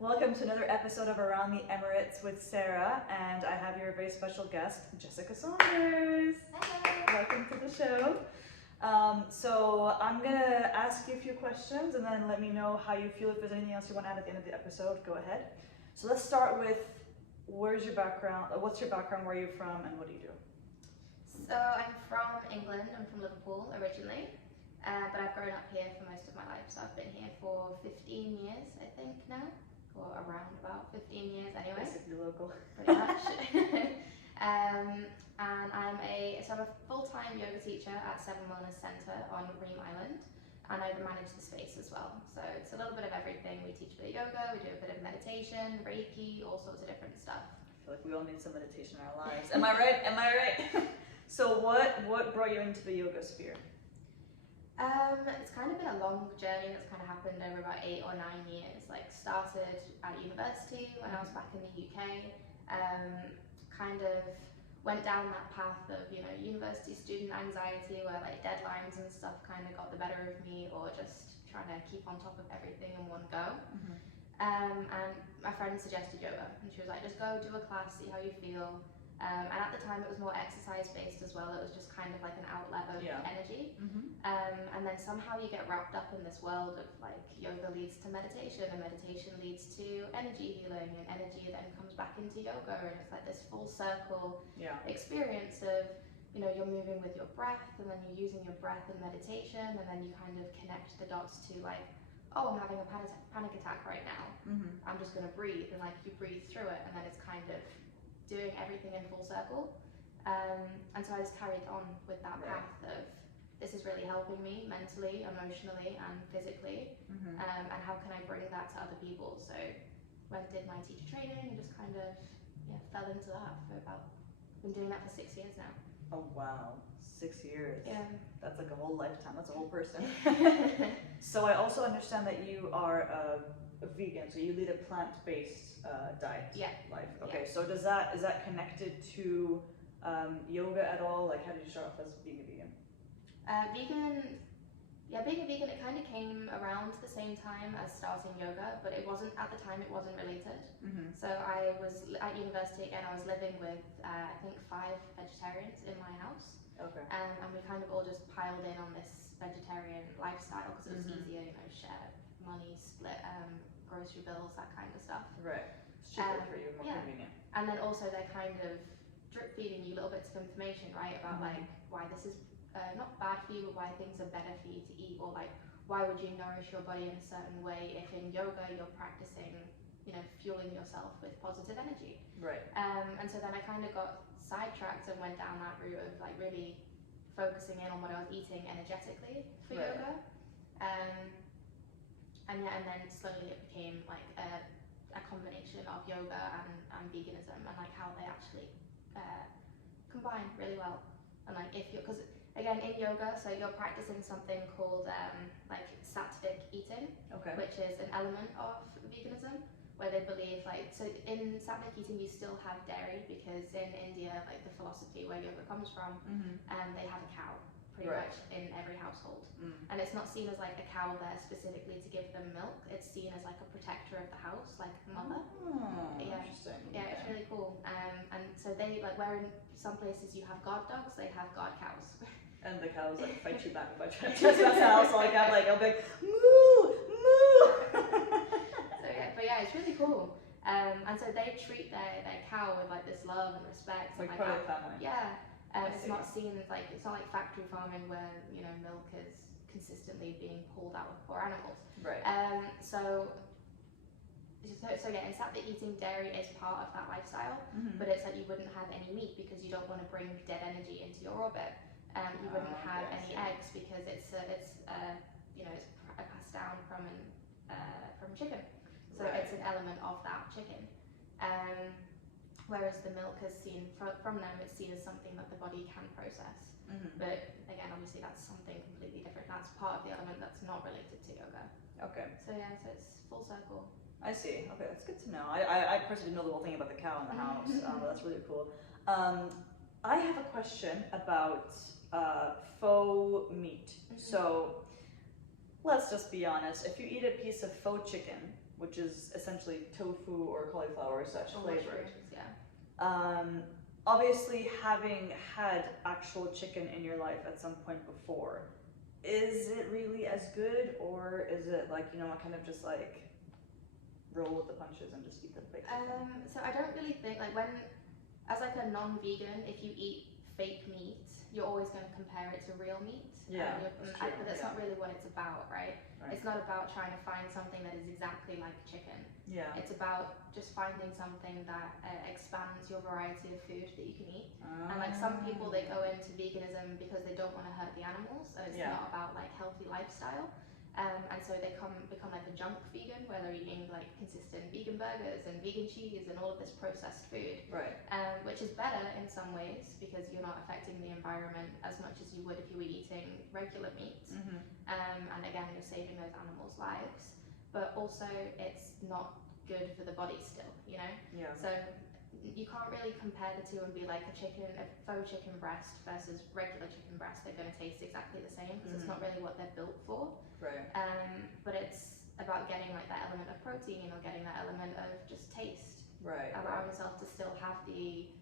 Welcome to another episode of Around the Emirates with Sarah, and I have your very special guest, Jessica Saunders. Hello. Welcome to the show. So I'm gonna ask you a few questions, and then let me know how you feel. If there's anything else you want to add at the end of the episode, go ahead. So let's start with, where's your background? What's your background? Where are you from, and what do you do? So I'm from England. I'm from Liverpool originally, but I've grown up here for most of my life. So I've been here for 15 years, I think now, or around about 15 years anyway. Basically local. Pretty much. And I'm a full-time yoga teacher at Seven Wellness Centre on Ream Island, and I manage the space as well. So it's a little bit of everything. We teach a bit of yoga, we do a bit of meditation, Reiki, all sorts of different stuff. I feel like we all need some meditation in our lives. Am I right? Am I right? So what brought you into the yoga sphere? It's kind of been a long journey that's kind of happened over about 8 or 9 years. Like started at university when I was back in the UK. Kind of went down that path of, university student anxiety where like deadlines and stuff kind of got the better of me, or just trying to keep on top of everything in one go. And my friend suggested yoga, and she was like, just go do a class, see how you feel. And at the time it was more exercise based as well. It was just kind of like an outlet of energy. And then somehow you get wrapped up in this world of like yoga leads to meditation, and meditation leads to energy healing, and energy then comes back into yoga, and it's like this full circle experience of, you're moving with your breath, and then you're using your breath in meditation, and then you kind of connect the dots to like, oh, I'm having a panic attack right now. I'm just going to breathe, and like you breathe through it, and then it's kind of doing everything in full circle. And so I just carried on with that path of, this is really helping me mentally, emotionally, and physically, and how can I bring that to other people? So did my teacher training, and just kind of fell into that for been doing that for 6 years now. Oh wow, 6 years. Yeah. That's like a whole lifetime. That's a whole person. So I also understand that you are a vegan, so you lead a plant-based diet life. Okay, so is that connected to yoga at all? Like, how did you start off as being a vegan? Being a vegan, it kind of came around the same time as starting yoga, but it wasn't, at the time it wasn't related. So I was at university again, I was living with I think 5 vegetarians in my house. Okay. And we kind of all just piled in on this vegetarian lifestyle because it was easier, share money, split grocery bills, that kind of stuff. Right. It's cheaper for you, more convenient. And then also they're kind of drip feeding you little bits of information, right, about like why this is not bad for you, but why things are better for you to eat, or like why would you nourish your body in a certain way if in yoga you're practicing, fueling yourself with positive energy. Right. And so then I kind of got sidetracked and went down that route of like really focusing in on what I was eating energetically for yoga. And then slowly it became like a combination of yoga and veganism, and like how they actually combine really well. And like because again in yoga, so you're practicing something called like sattvic eating, which is an element of veganism, where they believe so in sattvic eating you still have dairy, because in India, like the philosophy where yoga comes from, they have a cow pretty much in every household. And it's not seen as like a cow there specifically to give them milk, it's seen as like a protector of the house, like a mother. Interesting. Yeah, it's really cool. And so they, like, where in some places you have guard dogs, they have guard cows. And the cows like fight you back if I try to trespass the house, so like I'll be like, moo, moo. But it's really cool. And so they treat their cow with like this love and respect. Like and, part of the family. Yeah. It's not seen as like, it's not like factory farming where, milk is consistently being pulled out of poor animals. Right. So yeah, in sattvic eating, dairy is part of that lifestyle, but it's like you wouldn't have any meat because you don't want to bring dead energy into your orbit. You wouldn't have any eggs because it's passed down from chicken, so it's an element of that chicken. Whereas the milk is seen from them, it's seen as something that the body can process. But again, obviously that's something completely different. That's part of the element that's not related to yoga. Okay. So so it's full circle. I see. Okay, that's good to know. I personally didn't know the whole thing about the cow in the house. But that's really cool. I have a question about faux meat. So let's just be honest. If you eat a piece of faux chicken, which is essentially tofu or cauliflower such Or flavored. mushrooms, yeah. Obviously, having had actual chicken in your life at some point before, is it really as good, or is it like, you know, kind of just like roll with the punches and just eat the fake chicken? So I don't really think, like, when, as like a non-vegan, if you eat fake meat, you're always going to compare it to real meat. Yeah, But that's not really what it's about, right? Right. It's not about trying to find something that is exactly like chicken. Yeah. It's about just finding something that expands your variety of food that you can eat. And like some people, they go into veganism because they don't want to hurt the animals, and it's not about like healthy lifestyle. And so they become like a junk vegan, where they're eating like consistent vegan burgers and vegan cheese and all of this processed food, Right. Which is better in some ways because you're not affecting the environment as much as you would if you were eating regular meat. Mm-hmm. And again, you're saving those animals' lives, but also it's not good for the body still, you know? Yeah. So you can't really compare the two and be like a faux chicken breast versus regular chicken breast. They're going to taste exactly the same because it's not really what they're built for. Right. But it's about getting like that element of protein or getting that element of just taste. Right. Allowing yourself to still have the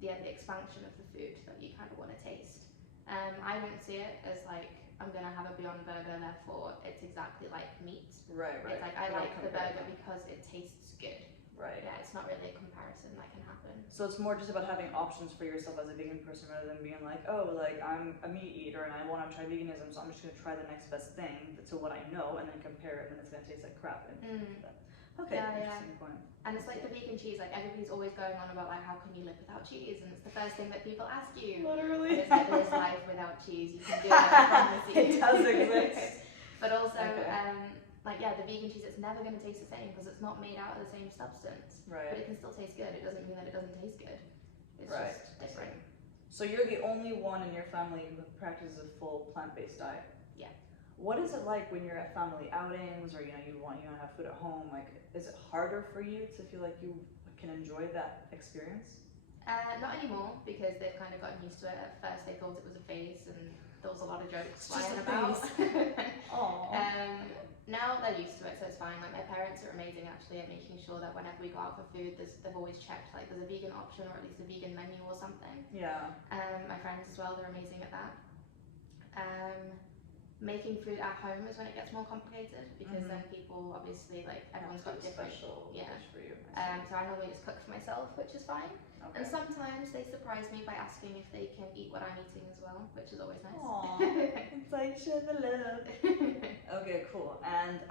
expansion of the food that you kind of want to taste. I don't see it as like I'm gonna have a Beyond Burger, therefore it's exactly like meat. Right. It's like I like the burger because it tastes good. Right. Yeah, it's not really a comparison that can happen. So it's more just about having options for yourself as a vegan person rather than being like, oh, like I'm a meat eater and I want to try veganism, so I'm just going to try the next best thing to what I know and then compare it, and then it's going to taste like crap. Okay, interesting point. And it's like the vegan cheese, like everybody's always going on about like how can you live without cheese, and it's the first thing that people ask you. Literally. And it's like there's life without cheese, you can do it, I promise you. It does exist. But also, like the vegan cheese, it's never going to taste the same because it's not made out of the same substance. Right. But it can still taste good. It doesn't mean that it doesn't taste good. It's just different. So you're the only one in your family who practices a full plant-based diet. Yeah. What is it like when you're at family outings, or you want to have food at home? Like, is it harder for you to feel like you can enjoy that experience? Not anymore, because they've kind of gotten used to it. At first, they thought it was a phase, and there was a lot of jokes flying about. Now they're used to it, so it's fine. Like my parents are amazing actually at making sure that whenever we go out for food, they've always checked like there's a vegan option or at least a vegan menu or something. Yeah. My friends as well, they're amazing at that. Making food at home is when it gets more complicated because then people obviously like everyone's got different. Special dish for you. So I normally just cook for myself, which is fine. Okay. And sometimes they surprise me by asking if they can eat what I'm eating as well, which is always nice. Aww, it's like share the love. Okay, cool. And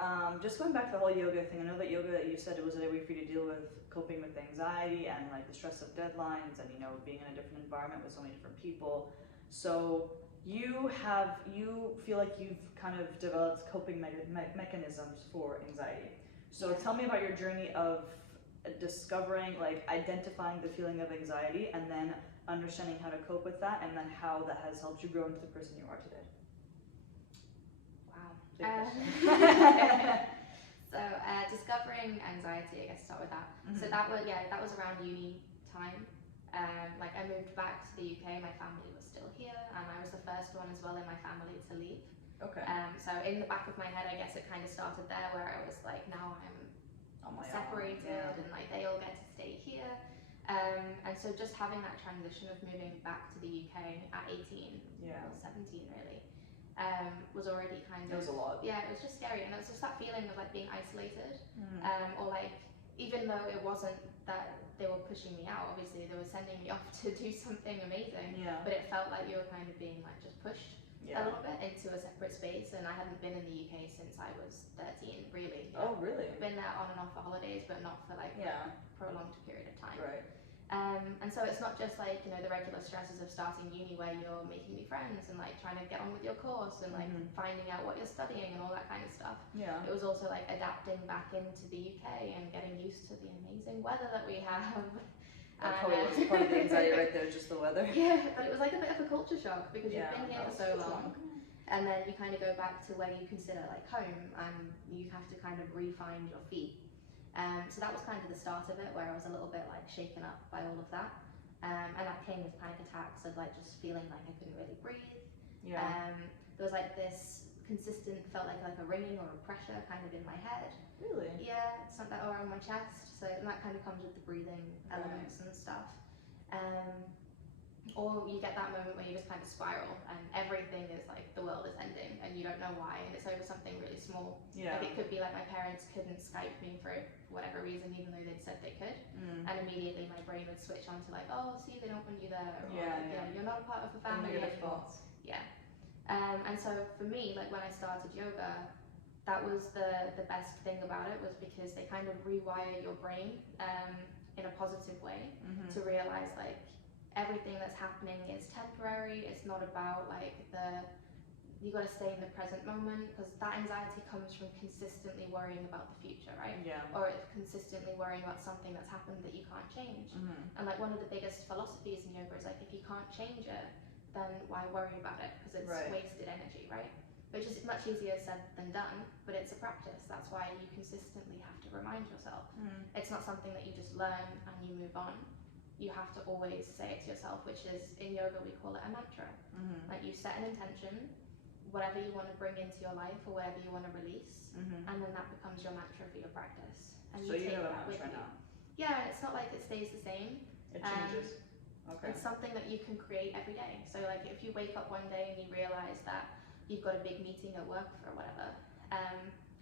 just going back to the whole yoga thing, I know that yoga, you said it was a way for you to deal with coping with anxiety and like the stress of deadlines and being in a different environment with so many different people. So you feel like you've kind of developed coping mechanisms for anxiety. So tell me about your journey of discovering, like identifying the feeling of anxiety and then understanding how to cope with that, and then how that has helped you grow into the person you are today. Wow. Big question. So discovering anxiety, I guess start with that. So that was around uni time. Like I moved back to the UK, my family was still here, and I was the first one as well in my family to leave. Okay. So in the back of my head, I guess it kind of started there, where I was like, now I'm separated, and like they all get to stay here. And so just having that transition of moving back to the UK at 18, or 17 really, was already kind of. It was a lot. Yeah, it was just scary, and it was just that feeling of like being isolated, or like even though it wasn't that they were pushing me out, obviously they were sending me off to do something amazing, but it felt like you were kind of being like just pushed a little bit into a separate space. And I hadn't been in the UK since I was 13, really. Oh, really? I've been there on and off for holidays, but not for like a prolonged period of time. Right. And so it's not just like, the regular stresses of starting uni where you're making new friends and like trying to get on with your course and like finding out what you're studying and all that kind of stuff. Yeah. It was also like adapting back into the UK and getting used to the amazing weather that we have. That probably was part of the anxiety right there, just the weather. Yeah, but it was like a bit of a culture shock because you've been here for so long. And then you kind of go back to where you consider like home, and you have to kind of re-find your feet. So that was kind of the start of it, where I was a little bit like shaken up by all of that. And that came with panic attacks of like just feeling like I couldn't really breathe. Yeah. There was like this consistent, felt like a ringing or a pressure kind of in my head. Really? Yeah, something around my chest. So that kind of comes with the breathing elements and stuff. Or you get that moment where you just kind of spiral and everything is like the world is ending and you don't know why, and it's over something really small. Yeah. Like it could be like my parents couldn't Skype me for whatever reason, even though they'd said they could. And immediately my brain would switch on to like, oh, see, they don't want you there. Or, you're not a part of the family anymore. Yeah. And so for me, like when I started yoga, that was the best thing about it, was because they kind of rewire your brain in a positive way to realize like everything that's happening is temporary. It's not about like you got to stay in the present moment, because that anxiety comes from consistently worrying about the future, right? Yeah. Or consistently worrying about something that's happened that you can't change. And like one of the biggest philosophies in yoga is like, if you can't change it, then why worry about it? Because it's wasted energy, right? Which is much easier said than done, but it's a practice. That's why you consistently have to remind yourself. It's not something that you just learn and you move on. You have to always say it to yourself, which is, in yoga we call it a mantra. Like you set an intention, whatever you want to bring into your life or whatever you want to release, and then that becomes your mantra for your practice. And so you have a mantra now? Yeah, and it's not like it stays the same. It changes. Okay. It's something that you can create every day. So like if you wake up one day and you realize that you've got a big meeting at work or whatever,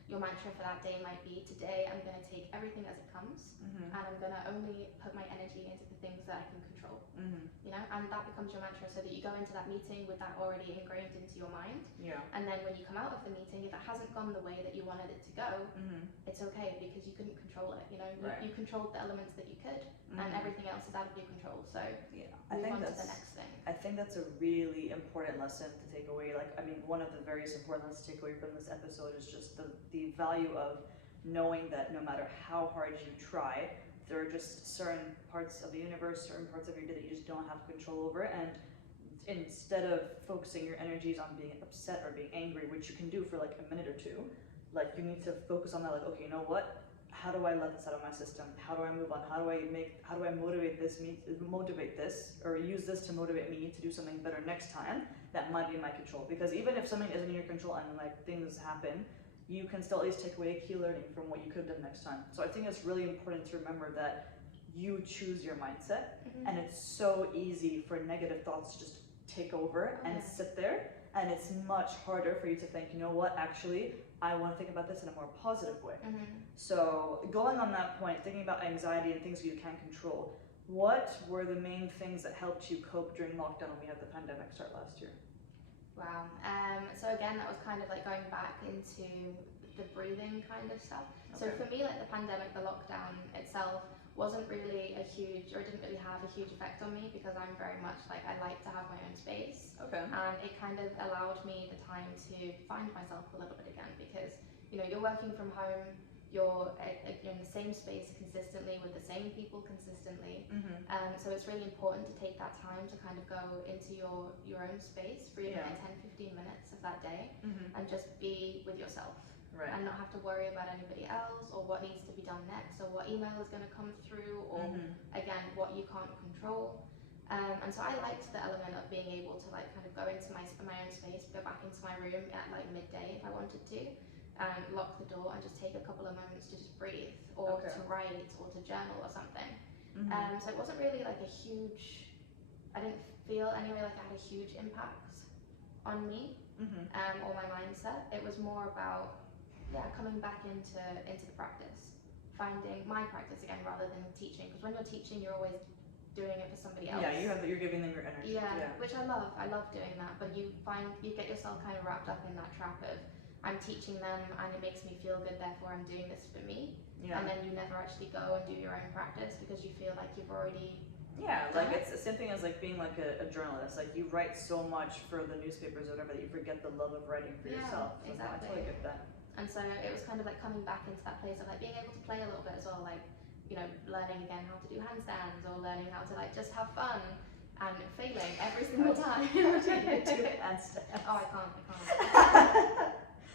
your mantra for that day might be, today I'm going to take everything as it comes, and I'm going to only put my energy into the things that I can control. You know, and that becomes your mantra, so that you go into that meeting with that already ingrained into your mind. Yeah. And then when you come out of the meeting, if it hasn't gone the way that you wanted it to go, it's okay, because you couldn't control it. You know, you controlled the elements that you could, and everything else is out of your control. So move on to the next thing. I think that's a really important lesson to take away. Like, I mean, one of the very important lessons to take away from this episode is just the value of knowing that no matter how hard you try, there are just certain parts of the universe, certain parts of your day that you just don't have control over. And instead of focusing your energies on being upset or being angry, which you can do for like a minute or two, like you need to focus on that. Like, okay, you know what? How do I let this out of my system? How do I move on? How do I motivate this, or use this to motivate me to do something better next time that might be in my control? Because even if something isn't in your control and like things happen, you can still at least take away key learning from what you could have done next time. So I think it's really important to remember that you choose your mindset, and it's so easy for negative thoughts to just take over and sit there, and it's much harder for you to think, you know what, actually, I want to think about this in a more positive way. So going on that point, thinking about anxiety and things you can't control, what were the main things that helped you cope during lockdown when we had the pandemic start last year? Wow. So again, that was kind of like going back into the breathing kind of stuff. So for me, like the pandemic, the lockdown itself wasn't really it didn't really have a huge effect on me, because I'm very much like, I like to have my own space. And it kind of allowed me the time to find myself a little bit again, because, you know, you're working from home, you're in the same space consistently with the same people consistently. So it's really important to take that time to kind of go into your own space for even like 10-15 minutes of that day, and just be with yourself. And not have to worry about anybody else, or what needs to be done next, or what email is going to come through, or again, what you can't control. And so I liked the element of being able to like kind of go into my own space, go back into my room at like midday if I wanted to, and lock the door and just take a couple of moments to just breathe, or to write, or to journal or something. So it wasn't really like I didn't feel anyway like it had a huge impact on me, or my mindset. It was more about coming back into the practice, finding my practice again rather than teaching, because when you're teaching, you're always doing it for somebody else. You're giving them your energy. Which I love doing that, but you get yourself kind of wrapped up in that trap of, I'm teaching them and it makes me feel good, therefore I'm doing this for me. And then you never actually go and do your own practice, because you feel like you've already like it's the same thing as like being like a journalist. Like you write so much for the newspapers or whatever that you forget the love of writing for yourself. So I totally get that. And so it was kind of like coming back into that place of like being able to play a little bit as well, like, you know, learning again how to do handstands, or learning how to like just have fun, and failing every single time. How do you do handstands? Oh, I can't.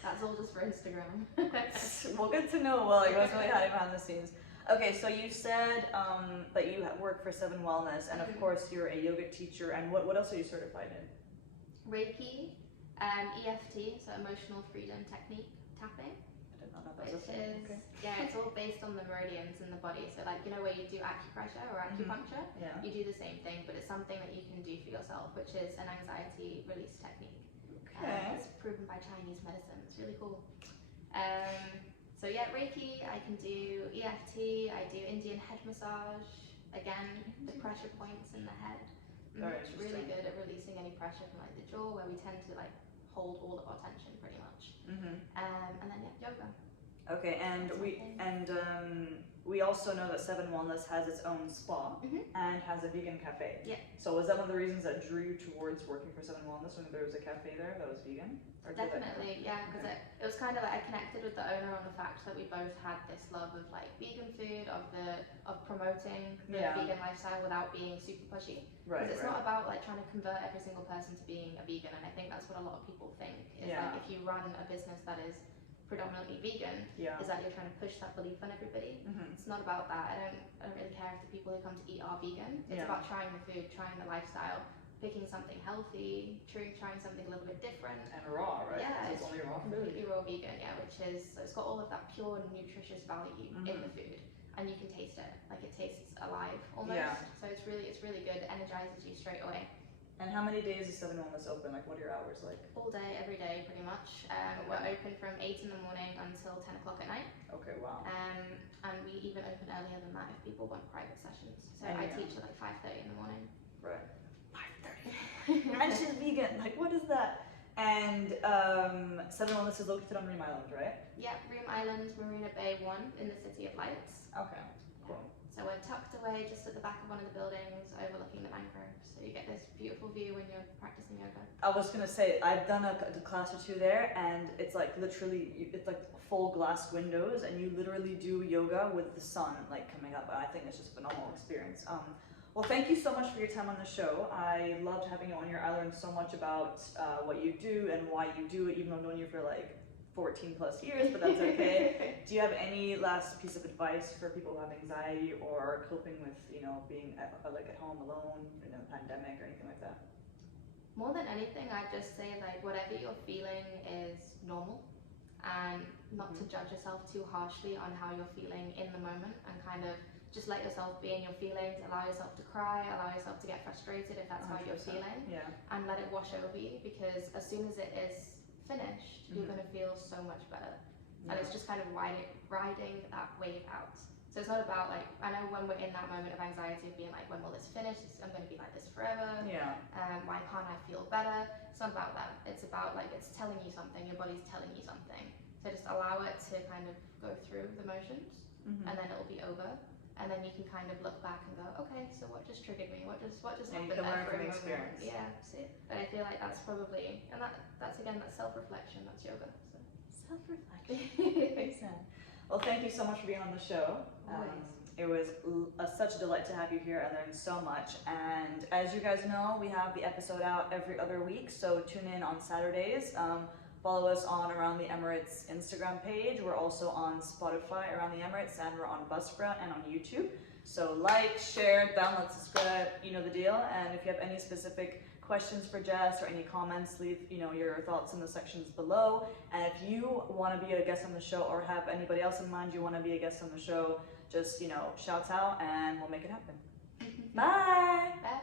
That's all just for Instagram. Well, good to know. Well, like, what's really happening behind the scenes. Okay, so you said that you work for 7 Wellness, and of course you're a yoga teacher, and what else are you certified in? Reiki, EFT, so emotional freedom technique tapping. I did not know that was a Which thing. is, Okay. yeah, it's all based on the meridians in the body. So like, you know where you do acupressure or acupuncture? Yeah. You do the same thing, but it's something that you can do for yourself, which is an anxiety release technique. Okay. It's proven by Chinese medicine. It's really cool. So yeah, Reiki, I can do EFT, I do Indian head massage. Again, the pressure points in the head. Very It's really interesting. good at releasing any pressure from like the jaw, where we tend to like hold all of our tension pretty much. And then yeah, yoga. Okay, and we also know that Seven Wellness has its own spa and has a vegan cafe. Yeah. So was that one of the reasons that drew you towards working for Seven Wellness, when there was a cafe there that was vegan? Or did that- Definitely, yeah, because it was kind of like I connected with the owner on the fact that we both had this love of like vegan food, of promoting the vegan lifestyle without being super pushy. Right. Because it's not about like trying to convert every single person to being a vegan, and I think that's what a lot of people think. Is like if you run a business that is predominantly vegan, is that you're trying to push that belief on everybody. It's not about that. I don't really care if the people who come to eat are vegan. It's about trying the food, trying the lifestyle, picking something healthy, trying something a little bit different. And raw, right? Yeah, it's only raw food. Completely raw vegan, yeah, which is, it's got all of that pure nutritious value in the food, and you can taste it, like it tastes alive almost. Yeah. So it's really good. It energizes you straight away. And how many days is Seven Wellness open? Like, what are your hours like? All day, every day, pretty much. We're open from 8 in the morning until 10 o'clock at night. Okay, wow. And we even open earlier than that if people want private sessions. So I teach at like 5:30 in the morning. Right. 5:30. And she's vegan. Like, what is that? And Seven Wellness is located on Reem Island, right? Yeah, Reem Island, Marina Bay 1 in the City of Lights. Okay, cool. So we're tucked away just at the back of one of the buildings, overlooking the mangroves. So you get this beautiful view when you're practicing yoga. I was gonna say, I've done a class or two there, and it's like literally, it's like full glass windows, and you literally do yoga with the sun like coming up. And I think it's just a phenomenal experience. Well, thank you so much for your time on the show. I loved having you on here. I learned so much about what you do and why you do it, even though I've known you for like 14 plus years, but that's okay. Do you have any last piece of advice for people who have anxiety or coping with, you know, being at home alone in a pandemic or anything like that? More than anything, I'd just say like whatever you're feeling is normal, and not to judge yourself too harshly on how you're feeling in the moment, and kind of just let yourself be in your feelings, allow yourself to cry, allow yourself to get frustrated if that's how you're feeling, and let it wash over you, because as soon as it is finished, you're going to feel so much better. And it's just kind of riding that wave out. So it's not about like, I know when we're in that moment of anxiety of being like, when will this finish? I'm going to be like this forever. Why can't I feel better? It's not about that. It's about like, it's telling you something, your body's telling you something. So just allow it to kind of go through the motions, and then it'll be over. And then you can kind of look back and go, okay, so what just triggered me? What just happened? You can learn from the experience. Yeah, see. But I feel like that's probably, and that's again, that's self-reflection, that's yoga. So. Self-reflection. Makes sense. Well, thank you so much for being on the show. It was such a delight to have you here. I learned so much. And as you guys know, we have the episode out every other week, so tune in on Saturdays. Follow us on Around the Emirates Instagram page. We're also on Spotify Around the Emirates, and we're on Buzzsprout and on YouTube. So like, share, download, subscribe, you know the deal. And if you have any specific questions for Jess or any comments, leave your thoughts in the sections below. And if you want to be a guest on the show, or have anybody else in mind you want to be a guest on the show, just shout out and we'll make it happen. Bye. Bye.